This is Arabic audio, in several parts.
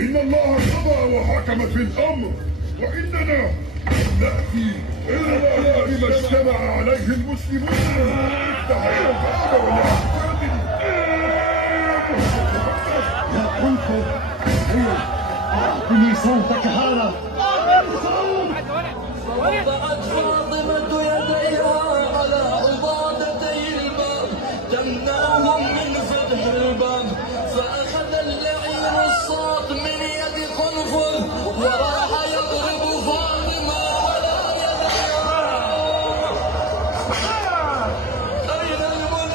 إن الله قضى وحكم في الأمر، وإننا نأتي إلى ما اجتمع عليه المسلمون. افتح يا بابا ولا يا أنكر، هيا أعطني صوتك هذا. وضعت فاطمة يديها على عضادتي الباب تمنعهم من فتح الباب، فأخذ اللعين الصوت من يد خنفر وراح يضرب فاطمة ولا يدري أين المنى.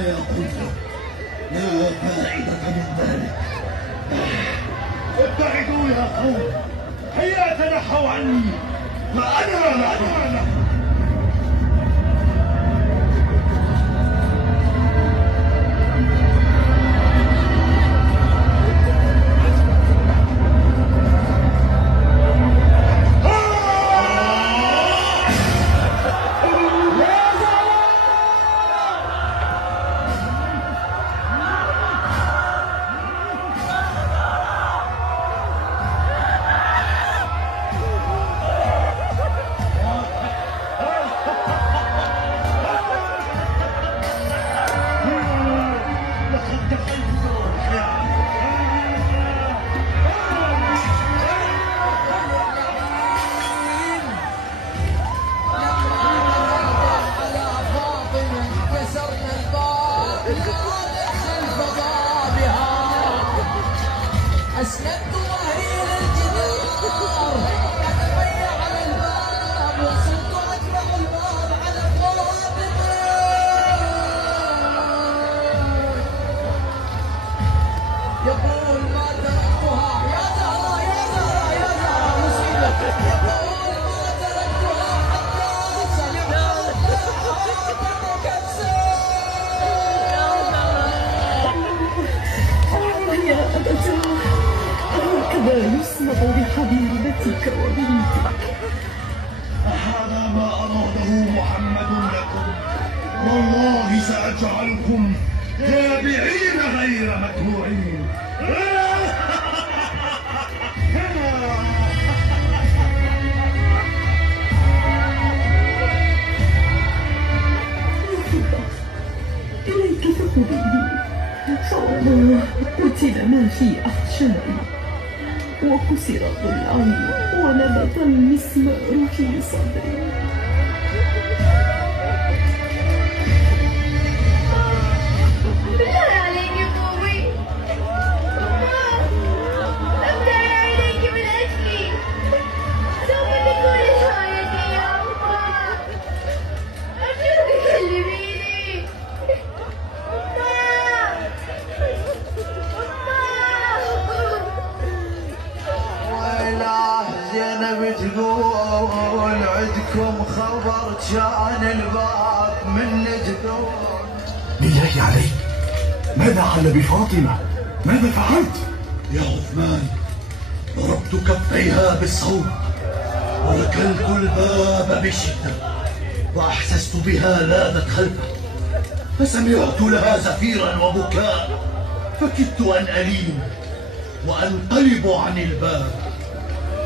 يا قنفر، لا فائدة من ذلك. ابتعدوا يا قوم، هيا تنحوا عني فأنا أسندت وهي للجدار، أتبيع على الباب وصرت أتبع الباب على فاطمة. يقول ما تركتها يا زهرة يا زهرة يا زهرة مصيبة، يقول ما تركتها حتى سمعت فاطمة كبسة. يا أبتاه، هكذا يصنع بحبيبتك وبنتك. هذا ما أراده محمد لكم، والله سأجعلكم تابعين غير متبوعين. إليك فخذيني، فوالله قتل ما في أحشائي، وكسر ضلعي، ونبت المسمار في صدري. بالله عليك يا قوي، أبدأ عليك من أجلي، سوف تكون شهادتي يا أمه، أرجوك كلميني. ويلاه زينب تقول عندكم خبر كان الباب من تقول. بالله عليك، ماذا حل بفاطمة؟ ماذا فعلت؟ يا عثمان، ضربت كفيها بالصوت وركلت الباب بشدة، وأحسست بها لاذت خلفه، فسمعت لها زفيرا وبكاء، فكدت أن ألين وأنقلب عن الباب،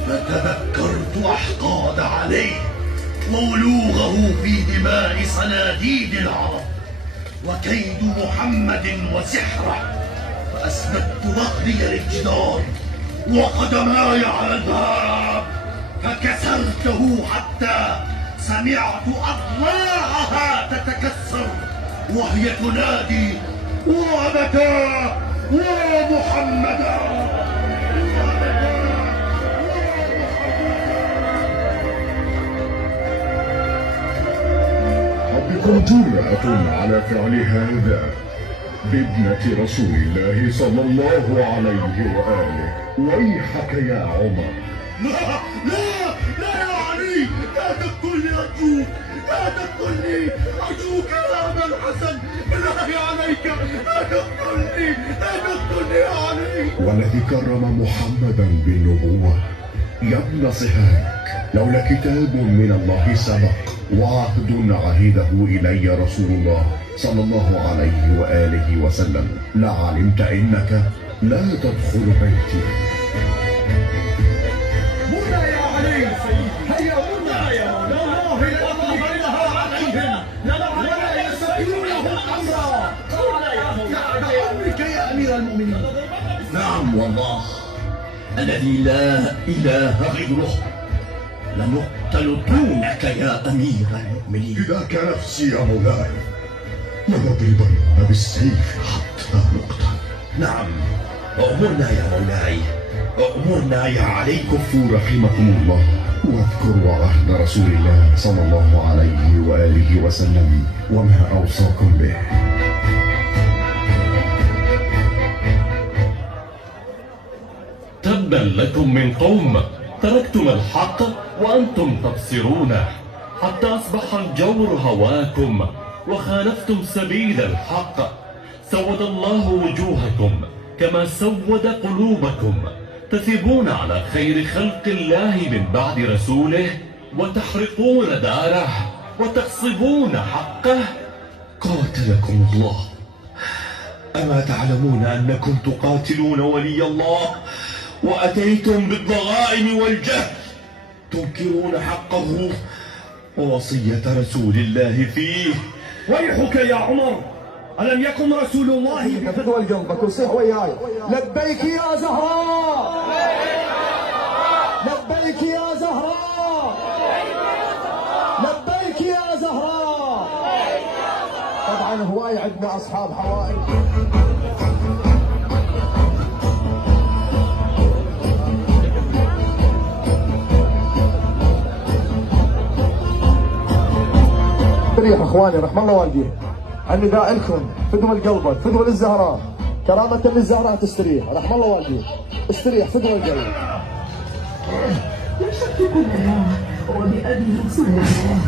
فتذكرت أحقاد عليه وولوغه في دماء صناديد العرب وكيد محمد وسحره، فأسندت ظهري للجدار وقدماي على الباب فكسرته حتى سمعت أضلاعها تتكسر وهي تنادي: وأبتاه ومحمدا. بكم جرأة على فعل هذا بابنة رسول الله صلى الله عليه وآله. ويحك يا عمر. لا لا لا يا علي، لا تقتلني أرجوك، لا تقتلني أرجوك يا أبا الحسن، بالله عليك لا تقتلني، لا تقتلني يا علي. والذي كرم محمدا بالنبوة يا ابن صهاك، لولا كتاب من الله سبق وعهد عهده إلي رسول الله صلى الله عليه وآله وسلم لعلمت إنك لا تدخل بيتي. منا يا علي، هيا منا يا مولاي، والله لأطلقنها عليهم ولا يستطيعون الأمر. بعمرك يا أمير المؤمنين. نعم والله الذي لا إله غيره لنقتل دونك يا أمير المؤمنين. فداك نفسي يا مولاي، لنضربن بالسيف حتى نقتل. نعم أؤمرنا يا مولاي، أؤمرنا يا علي. كفوا رحمكم الله واذكروا عهد رسول الله صلى الله عليه وآله وسلم وما أوصاكم به. تبا لكم من قوم تركتم الحق وأنتم تبصرون، حتى أصبح الجور هواكم وخالفتم سبيل الحق. سود الله وجوهكم كما سود قلوبكم، تثبون على خير خلق الله من بعد رسوله وتحرقون داره وتغصبون حقه. قاتلكم الله. أما تعلمون أنكم تقاتلون ولي الله وأتيتم بالضغائن والجهل، تنكرون حقه ووصية رسول الله فيه. ويحك يا عمر، ألم يكن رسول الله فدوى قلبك وصيح وياي لبيك يا زهراء، لبيك يا زهراء، لبيك يا زهراء. طبعا هواي عندنا أصحاب حوائج. استريح اخواني رحم الله والديك، النداء لكم فدوى قلبك، فدوى للزهراء، كرامة للزهراء تستريح، رحم الله والديك، استريح فدوى القلب. لا شك أننا وبأبي رسول الله